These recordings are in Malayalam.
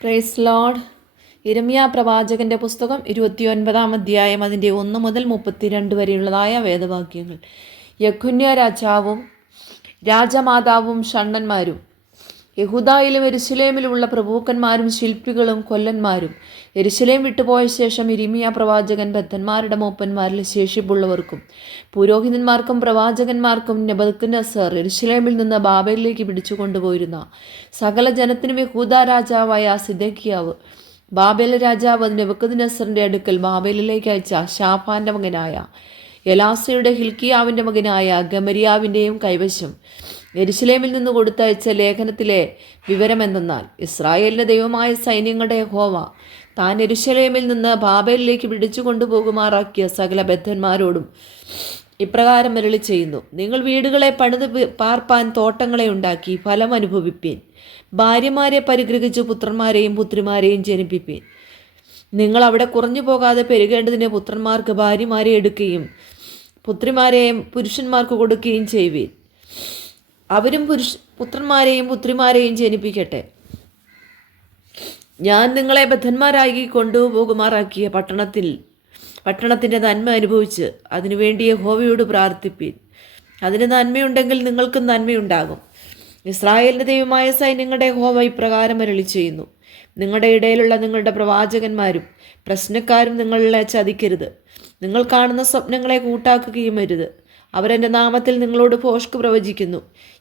Praise Lord. യിരെമ്യാ പ്രവാചകന്റെ പുസ്തകം 29-ാം അധ്യായം അതിൻ്റെ 1 മുതൽ 32 വരെയുള്ളതായ വേദവാക്യങ്ങൾ. യെഖൊന്യ രാജാവും രാജമാതാവും ഷണ്ഡന്മാരും യഹൂദായിലും യെരൂശലേമിലുമുള്ള പ്രഭുക്കന്മാരും ശില്പികളും കൊല്ലന്മാരും യെരൂശലേം വിട്ടുപോയ ശേഷം യിരെമ്യാ പ്രവാചകൻ ബദ്ധന്മാരുടെ മൂപ്പന്മാരിൽ ശേഷിപ്പുള്ളവർക്കും പുരോഹിതന്മാർക്കും പ്രവാചകന്മാർക്കും നെബൂഖദ്നേസർ യെരൂശലേമിൽ നിന്ന് ബാബേലിലേക്ക് പിടിച്ചു കൊണ്ടുപോയിരുന്ന സകല ജനത്തിനും യഹൂദാ രാജാവായ സിദെക്കീയാവ് ബാബേൽ രാജാവ് നെബൂഖദ്നേസറിന്റെ അടുക്കൽ ബാബേലിലേക്ക് അയച്ച ശാഫാന്റെ മകനായ എലാസയുടെ ഹിൽക്കിയാവിൻ്റെ മകനായ ഗമരിയാവിൻ്റെയും കൈവശം യെരൂശലേമിൽ നിന്ന് കൊടുത്തയച്ച ലേഖനത്തിലെ വിവരമെന്തെന്നാൽ, ഇസ്രായേലിൻ്റെ ദൈവമായ സൈന്യങ്ങളുടെ യഹോവ താൻ യെരൂശലേമിൽ നിന്ന് ബാബേലിലേക്ക് പിടിച്ചു കൊണ്ടുപോകുമാറാക്കിയ സകല ബദ്ധന്മാരോടും ഇപ്രകാരം അരുളി ചെയ്യുന്നു: നിങ്ങൾ വീടുകളെ പണിത് പാർപ്പാൻ തോട്ടങ്ങളെ ഉണ്ടാക്കി ഫലം അനുഭവിപ്പീൻ. ഭാര്യമാരെ പരിഗ്രഹിച്ച് പുത്രന്മാരെയും പുത്രിമാരെയും ജനിപ്പിപ്പീൻ. നിങ്ങൾ അവിടെ കുറഞ്ഞു പോകാതെ പെരുകേണ്ടതിന് പുത്രന്മാർക്ക് ഭാര്യമാരെ എടുക്കുകയും പുത്രിമാരെയും പുരുഷന്മാർക്ക് കൊടുക്കുകയും ചെയ്യുവീൻ. അവരും പുത്രന്മാരെയും പുത്രിമാരെയും ജനിപ്പിക്കട്ടെ. ഞാൻ നിങ്ങളെ ബദ്ധന്മാരായി കൊണ്ടുപോകുമാറാക്കിയ പട്ടണത്തിൻ്റെ നന്മ അനുഭവിച്ച് അതിനുവേണ്ടി യഹോവയോട് പ്രാർത്ഥിപ്പീൻ. അതിന് നന്മയുണ്ടെങ്കിൽ നിങ്ങൾക്കും നന്മയുണ്ടാകും. ഇസ്രായേലിൻ്റെ ദൈവമായ സൈന്യങ്ങളുടെ യഹോവ ഇപ്രകാരം അരുളി ചെയ്യുന്നു: നിങ്ങളുടെ ഇടയിലുള്ള നിങ്ങളുടെ പ്രവാചകന്മാരും പ്രശ്നക്കാരും നിങ്ങളെ ചതിക്കരുത്. നിങ്ങൾ കാണുന്ന സ്വപ്നങ്ങളെ കൂട്ടാക്കുകയും അരുത്. അവരെൻ്റെ നാമത്തിൽ നിങ്ങളോട് ഭോഷ്ക് പ്രവചിക്കുന്നു.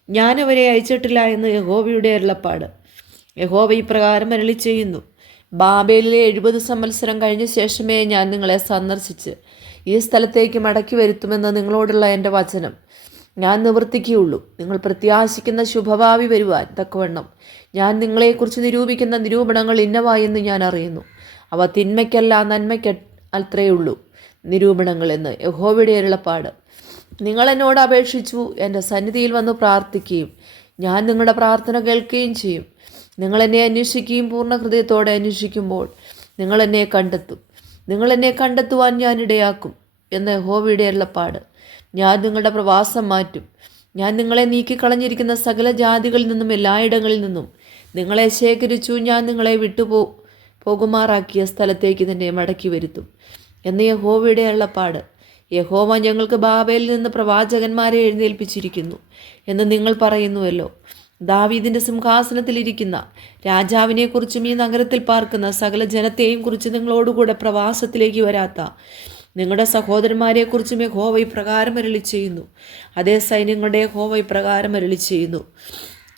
ഞാൻ അവരെ അയച്ചിട്ടില്ല എന്ന് യഹോവയുടെ അരുളപ്പാട്. യഹോവ ഇപ്രകാരം അരുളി ചെയ്യുന്നു: ബാബേലിലെ 70 സംവത്സരം കഴിഞ്ഞ ശേഷമേ ഞാൻ നിങ്ങളെ സന്ദർശിച്ച് ഈ സ്ഥലത്തേക്ക് മടക്കി വരുത്തുമെന്ന് നിങ്ങളോടുള്ള എൻ്റെ വചനം ഞാൻ നിവർത്തിക്കുകയുള്ളൂ. നിങ്ങൾ പ്രത്യാശിക്കുന്ന ശുഭഭാവി വരുവാൻ തക്കവണ്ണം ഞാൻ നിങ്ങളെക്കുറിച്ച് നിരൂപിക്കുന്ന നിരൂപണങ്ങൾ ഇന്നവായെന്ന് ഞാൻ അറിയുന്നു. അവ തിന്മയ്ക്കല്ല നന്മയ്ക്ക് അത്രയുള്ളൂ നിരൂപണങ്ങൾ എന്ന് യഹോവയുടെ അരുളപ്പാട്. നിങ്ങൾ എന്നോട് അപേക്ഷിച്ചു എൻ്റെ സന്നിധിയിൽ വന്ന് പ്രാർത്ഥിക്കുകയും ഞാൻ നിങ്ങളുടെ പ്രാർത്ഥന കേൾക്കുകയും ചെയ്യും. നിങ്ങൾ എന്നെ അന്വേഷിക്കുകയും പൂർണ്ണ ഹൃദയത്തോടെ അന്വേഷിക്കുമ്പോൾ നിങ്ങൾ എന്നെ കണ്ടെത്തും. നിങ്ങൾ എന്നെ കണ്ടെത്തുവാൻ ഞാൻ ഇടയാക്കും എന്ന് യഹോവയുടെ അരുളപ്പാട്. ഞാൻ നിങ്ങളുടെ പ്രവാസം മാറ്റും. ഞാൻ നിങ്ങളെ നീക്കിക്കളഞ്ഞിരിക്കുന്ന സകല ജാതികളിൽ നിന്നും എല്ലായിടങ്ങളിൽ നിന്നും നിങ്ങളെ ശേഖരിച്ചു. ഞാൻ നിങ്ങളെ പോകുമാറാക്കിയ സ്ഥലത്തേക്ക് തന്നെ മടക്കി വരുത്തും എന്ന് യഹോവയുടെ അരുളപ്പാട്. യഹോവ ഞങ്ങൾക്ക് ബാബേലിൽ നിന്ന് പ്രവാചകന്മാരെ എഴുന്നേൽപ്പിച്ചിരിക്കുന്നു എന്ന് നിങ്ങൾ പറയുന്നുവല്ലോ. ദാവീദിൻ്റെ സിംഹാസനത്തിലിരിക്കുന്ന രാജാവിനെക്കുറിച്ചും ഈ നഗരത്തിൽ പാർക്കുന്ന സകല ജനത്തെയും കുറിച്ച് നിങ്ങളോടുകൂടെ പ്രവാസത്തിലേക്ക് വരാത്ത നിങ്ങളുടെ സഹോദരന്മാരെക്കുറിച്ചും യഹോവ ഇപ്രകാരം അരുളി ചെയ്യുന്നു. അതേ സൈന്യങ്ങളുടെ യഹോവ ഇപ്രകാരം അരുളി ചെയ്യുന്നു: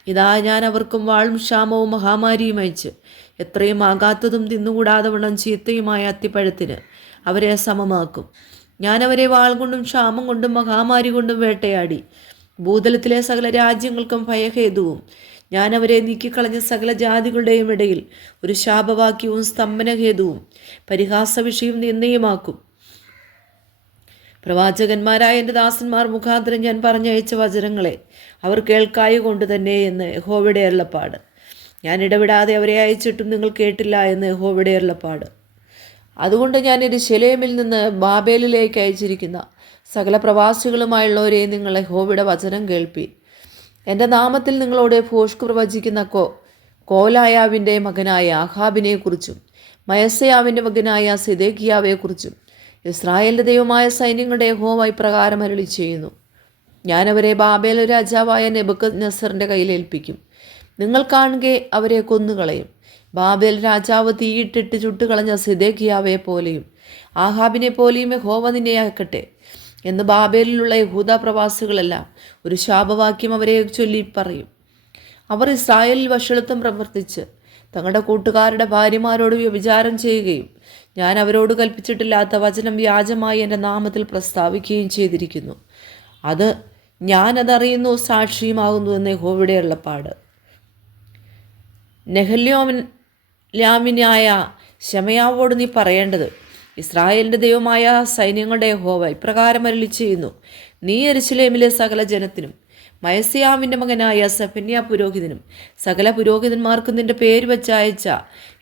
ഇതാ, ഞാൻ അവർക്കും വാളും ക്ഷാമവും മഹാമാരിയും അയച്ച് എത്രയും ആകാത്തതും തിന്നുകൂടാതെ വണ്ണം ചീത്തയുമായ അത്തിപ്പഴത്തിന് അവരെ സമമാക്കും. ഞാൻ അവരെ വാൾ കൊണ്ടും ക്ഷാമം കൊണ്ടും മഹാമാരി കൊണ്ടും വേട്ടയാടി ഭൂതലത്തിലെ സകല രാജ്യങ്ങൾക്കും ഭയഹേതുവും ഞാൻ അവരെ നീക്കിക്കളഞ്ഞ സകല ജാതികളുടെയും ഇടയിൽ ഒരു ശാപവാക്യവും സ്തംഭനഹേതുവും പരിഹാസവിഷയവും നിന്ദയുമാക്കും. പ്രവാചകന്മാരായ എൻ്റെ ദാസന്മാർ മുഖാന്തരം ഞാൻ പറഞ്ഞയച്ച വചനങ്ങളെ അവർ കേൾക്കായ കൊണ്ട് തന്നെ എന്ന് യഹോവയുടെ അരുളപ്പാട്. ഞാൻ ഇടവിടാതെ അവരെ അയച്ചിട്ടും നിങ്ങൾ കേട്ടില്ല എന്ന് യഹോവയുടെ അരുളപ്പാട്. അതുകൊണ്ട് ഞാൻ യെരൂശലേമിൽ നിന്ന് ബാബേലിലേക്ക് അയച്ചിരിക്കുന്ന സകല പ്രവാസികളുമായുള്ളവരെ നിങ്ങൾ യഹോവയുടെ വചനം കേൾപ്പീൻ. എൻ്റെ നാമത്തിൽ നിങ്ങളോട് ഭോഷ്ക് പ്രവചിക്കുന്ന കോലായാവിൻ്റെ മകനായ ആഹാബിനെക്കുറിച്ചും മയസയാവിൻ്റെ മകനായ സിദെക്കീയാവെക്കുറിച്ചും ഇസ്രായേലിൻ്റെ ദൈവമായ സൈന്യങ്ങളുടെ യഹോവ ഇപ്രകാരം അരുളി ചെയ്യുന്നു: ഞാൻ അവരെ ബാബേൽ രാജാവായ നെബൂഖദ്നേസറിൻ്റെ കയ്യിലേൽപ്പിക്കും. നിങ്ങൾ കാണുകെ അവരെ കൊന്നുകളയും. ബാബേൽ രാജാവ് തീയിട്ടിട്ട് ചുട്ടുകളഞ്ഞ സിദെക്കീയാവെ പോലെയും ആഹാബിനെ പോലെയും യഹോവ നിന്നെ ആക്കട്ടെ എന്ന് ബാബേലിലുള്ള യഹൂദ പ്രവാസികളെല്ലാം ഒരു ശാപവാക്യം അവരെ ചൊല്ലി പറയും. അവർ ഇസ്രായേലിൽ വഷളത്വം പ്രവർത്തിച്ച് തങ്ങളുടെ കൂട്ടുകാരുടെ ഭാര്യമാരോട് വ്യഭിചാരം ചെയ്യുകയും ഞാൻ അവരോട് കൽപ്പിച്ചിട്ടില്ലാത്ത വചനം വ്യാജമായി എൻ്റെ നാമത്തിൽ പ്രസ്താവിക്കുകയും ചെയ്തിരിക്കുന്നു. ഞാനതറിയുന്നു, സാക്ഷിയുമാകുന്നു എന്ന് യഹോവയുടെ അരുളപ്പാട്. നെഹല്യോമിനായ ശമയാവോട് നീ പറയേണ്ടത്: ഇസ്രായേലിൻ്റെ ദൈവമായ സൈന്യങ്ങളുടെ യഹോവ ഇപ്രകാരം അരുളി ചെയ്യുന്നു: നീ യെരൂശലേമിലെ സകല ജനത്തിനും മയസയാവിൻ്റെ മകനായ സെഫന്യ പുരോഹിതനും സകല പുരോഹിതന്മാർക്കും നിന്റെ പേര് വെച്ചയച്ച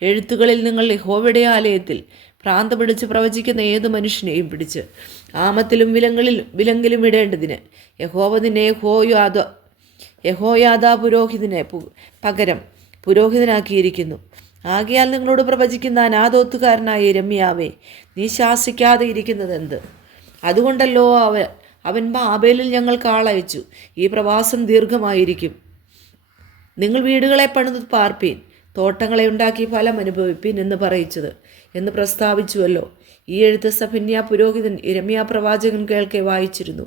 എഴുത്തുകളിൽ നിങ്ങൾ യഹോവയുടെ ആലയത്തിൽ ഭ്രാന്ത് പിടിച്ച് പ്രവചിക്കുന്ന ഏതു മനുഷ്യനെയും പിടിച്ച് ആമത്തിലും വിലങ്ങിലും ഇടേണ്ടതിന് യഹോവ നിന്നെ യഹോയാദാ പുരോഹിതനെ പകരം പുരോഹിതനാക്കിയിരിക്കുന്നു. ആകയാൽ നിങ്ങളോട് പ്രവചിക്കുന്ന അനാഥോത്തുകാരനായ യിരെമ്യാവേ, നീ ശാസിക്കാതെ ഇരിക്കുന്നതെന്ത്? അതുകൊണ്ടല്ലോ അവൻ ബാബേലിൽ ഞങ്ങൾക്ക് ആളയച്ചു. ഈ പ്രവാസം ദീർഘമായിരിക്കും. നിങ്ങൾ വീടുകളെ പണിത് പാർപ്പീൻ, തോട്ടങ്ങളെ ഉണ്ടാക്കി ഫലം അനുഭവിപ്പീൻ എന്ന് പറയിച്ചത് എന്ന് പ്രസ്താവിച്ചുവല്ലോ. ഈ എഴുത്ത് സഫന്യാ പുരോഹിതൻ യിരെമ്യാ പ്രവാചകൻ കേൾക്കെ വായിച്ചിരുന്നു.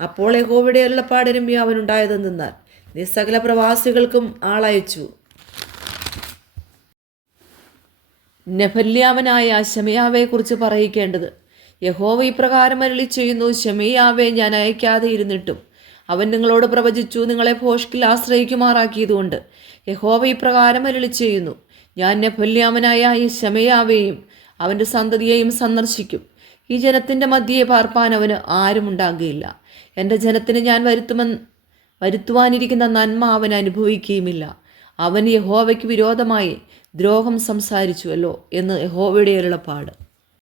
അപ്പോൾ യഹോവയുടെ അരുളപ്പാട് യിരെമ്യാവിനുണ്ടായതെന്നാൽ, നീ സകല പ്രവാസികൾക്കും ആളയച്ചു. നെഫല്യാവനായ ശെമയ്യാവെക്കുറിച്ച് പറയിക്കേണ്ടത്, യഹോവ ഇപ്രകാരം അരുളി ചെയ്യുന്നു, ശെമയ്യാവെ ഞാൻ അയക്കാതെ ഇരുന്നിട്ടും അവൻ നിങ്ങളോട് പ്രവചിച്ചു, നിങ്ങളെ ഭോഷ്കിൽ ആശ്രയിക്കുമാറാക്കിയതുകൊണ്ട് യഹോവ ഇപ്രകാരം അരുളി ചെയ്യുന്നു, ഞാൻ നെഫല്യാവനായ ശെമയ്യാവെയും അവൻ്റെ സന്തതിയെയും സന്ദർശിക്കും. ഈ ജനത്തിൻ്റെ മധ്യയെ പാർപ്പാൻ അവന് ആരും ഉണ്ടാകുകയില്ല. എൻ്റെ ജനത്തിന് ഞാൻ വരുത്തുവാനിരിക്കുന്ന നന്മ അവൻ അനുഭവിക്കുകയുമില്ല. അവൻ യഹോവയ്ക്ക് വിരോധമായി ദ്രോഹം സംസാരിച്ചുവല്ലോ എന്ന് യഹോവയുടെ അരുളപ്പാട്.